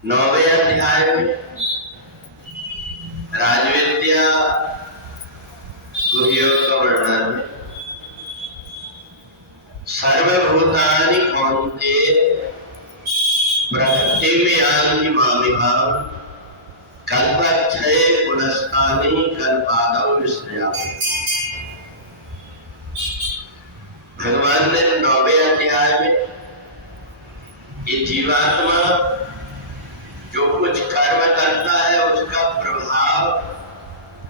9वें अध्याय में राजविद्या गुह्योग का वर्णन है। सर्वभूतानि कौन्तेय प्रकृतिर्यान्ति मामिमाम् कल्पक्षये पुनस्तानि कल्पादौ विसृजामि। भगवान ने 9वें अध्याय में ये जीवात्मा जो कुछ कर्म करता है उसका प्रभाव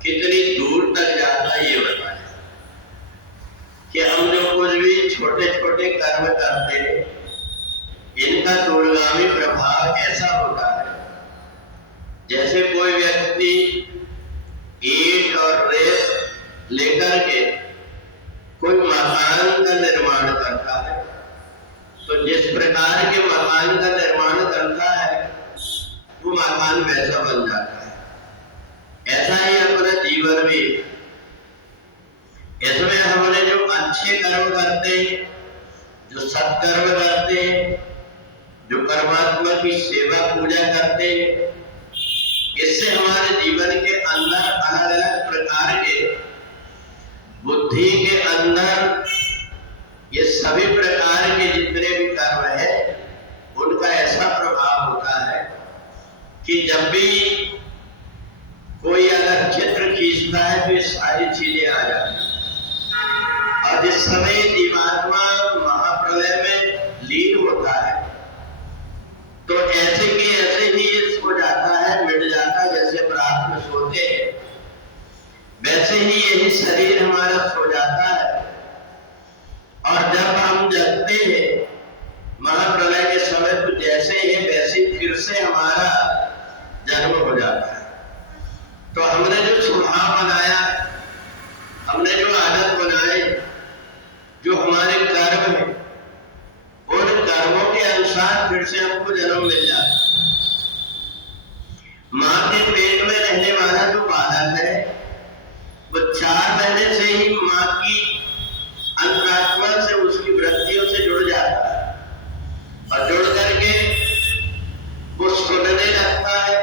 कितनी दूर तक जाता है ये बताया कि हम जो कुछ भी छोटे छोटे कर्म करते हैं इनका दूरगामी प्रभाव ऐसा होता है जैसे कोई व्यक्ति ईंट और रेत लेकर के कोई मकान का निर्माण करता है, तो जिस प्रकार के मकान का निर्माण करता है वो मकान वैसा बन जाता है। ऐसा ही अपना जीवन भी, इसमें हमने जो अच्छे कर्म करते हैं, जो सत्कर्म करते हैं, जो परमात्मा की सेवा पूजा करते हैं, इससे हमारे जीवन के अंदर अलग अलग प्रकार के बुद्धि के अंदर ये सभी प्रकार के जितने भी कर्म है उनका ऐसा प्रभाव होता है कि जब भी कोई अगर चित्र खींचता है तो ये सारी चीजें आ जाती हैं। और जिस समय जीवात्मा महाप्रलय में लीन होता है तो ऐसे कि ऐसे ही सो जाता है, मिट जाता है। जैसे रात में सोते हैं वैसे ही यही शरीर हमारा सो जाता है और जब हम जगते हैं महाप्रलय के समय तो जैसे ही वैसे फिर से हमारा जन्म हो जाता है। तो हमने जो स्वभाव बनाया, हमने जो आदत बनाए, जो हमारे कर्म है, उन कर्मों के अनुसार फिर से हमको जन्म मिल जाता है। माँ के पेट में रहने वाला जो बालक है वो 4 महीने से ही माँ की अंतरात्मा से, उसकी वृत्तियों से जुड़ जाता है और जुड़ करके वो सुनने लगता है,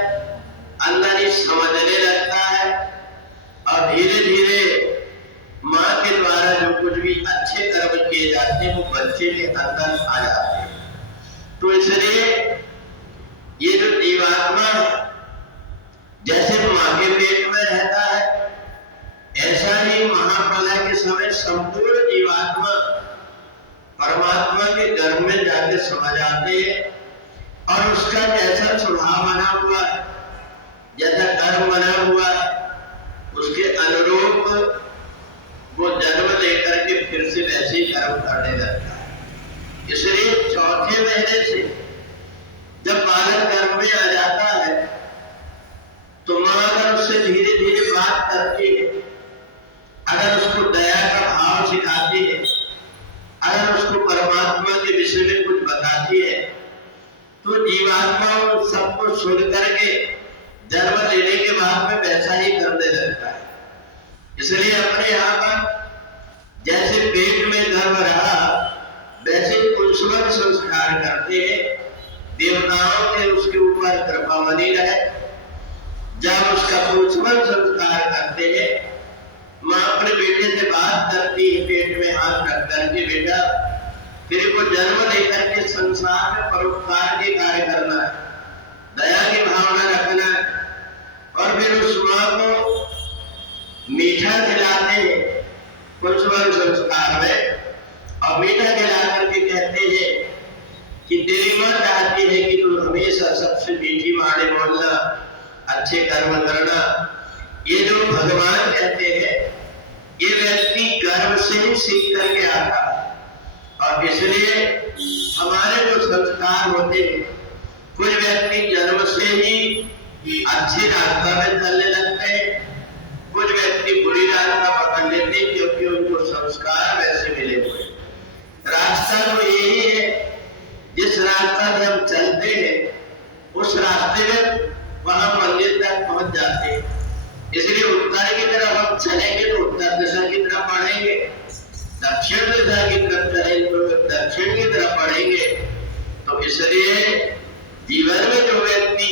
अंदर ही समझने लगता है और धीरे धीरे माँ के द्वारा जो कुछ भी अच्छे कर्म किए जाते हैं वो बच्चे के अंदर आ जाते हैं। तो इसलिए ये जो जीवात्मा जैसे माँ के पेट में रहता है ऐसा ही महाप्रलय के समय संपूर्ण जीवात्मा परमात्मा के गर्भ में जाके समा जाते हैं और उसका जैसा स्वभाव बना हुआ है, जैसा कर्म बना हुआ है, उसके अनुरूप वो जन्म लेकर के फिर से वैसे ही कर्म करने लगता है। इसलिए 4थे महीने से जब बालक गर्भ में आ जाता है तो माँ अगर उससे धीरे धीरे बात करती है, अगर उसको दया का भाव सिखाती है, अगर उसको परमात्मा के विषय में कुछ बताती है तो जीवात्मा सबको सुन करके जन्म लेने के बाद में वैसा ही करने लगता है। इसलिए अपने यहाँ पर जैसे पेट में गर्भ रहा वैसे पुंसवन संस्कार करते हैं, देवताओं के उसके ऊपर कृपा बनी रहे। जब उसका पुंसवन संस्कार करते हैं माँ अपने बेटे से बात करती है, पेट में हाथ रख करके, बेटा तेरे को जन्म लेकर के संसार में परोपकार के कार्य करना है, दया की भावना रखना है। और फिर उस माँ को मीठा खिलाते हैं पुंसवन संस्कार में और मीठा खिला करके कहते हैं कि तेरी माँ चाहती है कि तू हमेशा सबसे मीठी वाणी बोलना, अच्छे कर्म करना। ये जो भगवान कहते हैं ये व्यक्ति गर्भ से ही सीख करके आता है और इसलिए हमारे जो संस्कार होते हैं कुछ व्यक्ति जन्म से ही अच्छे रास्ता में चलने लगते हैं, कुछ व्यक्ति बुरी रास्ता पकड़ लेते हैं क्योंकि उनको संस्कार वैसे मिले हुए। रास्ता तो यही है, जिस रास्ता से हम चलते हैं उस रास्ते में वहां मंदिर तक पहुंच जाते हैं। इसलिए उत्तर की तरफ हम चलेंगे तो उत्तर दिशा की तरफ बढ़ेंगे, दक्षिण दिशा की तरफ चलेंगे तो दक्षिण की तरफ बढ़ेंगे। तो इसलिए जीवन में जो व्यक्ति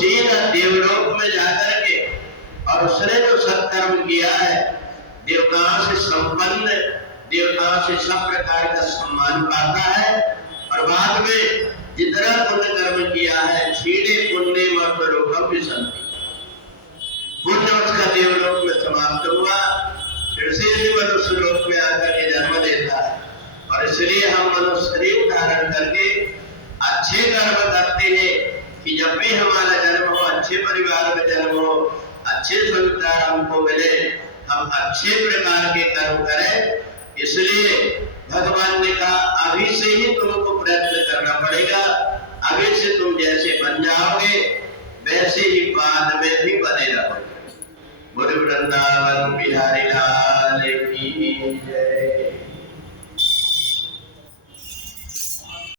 सीधा देवलोक में जाकर के और उसने जो सत्कर्म किया है, देवताओं से संपन्न, देवताओं से सब प्रकार का सम्मान पाता है। और बाद में जितना पुण्य कर्म किया है, क्षीणे पुण्य मर्तलोकम विसंति, पुण्य उसका देवलोक में समाप्त हुआ, फिर से मनुष्य लोक में आकर के जन्म देता है। और इसलिए हम मनुष्य शरीर धारण करके अच्छे कर्म करते हैं कि जब भी हमारा जन्म हो, अच्छे परिवार में जन्म हो, अच्छे संस्कार हमको मिले, हम अच्छे प्रकार के कर्म करें। इसलिए भगवान ने कहा अभी से ही तुमको प्रयत्न करना पड़ेगा, अभी से तुम जैसे बन जाओगे वैसे ही बाद में भी बने रहोगे। बोलो वृंदावन बिहारी लाल की जय।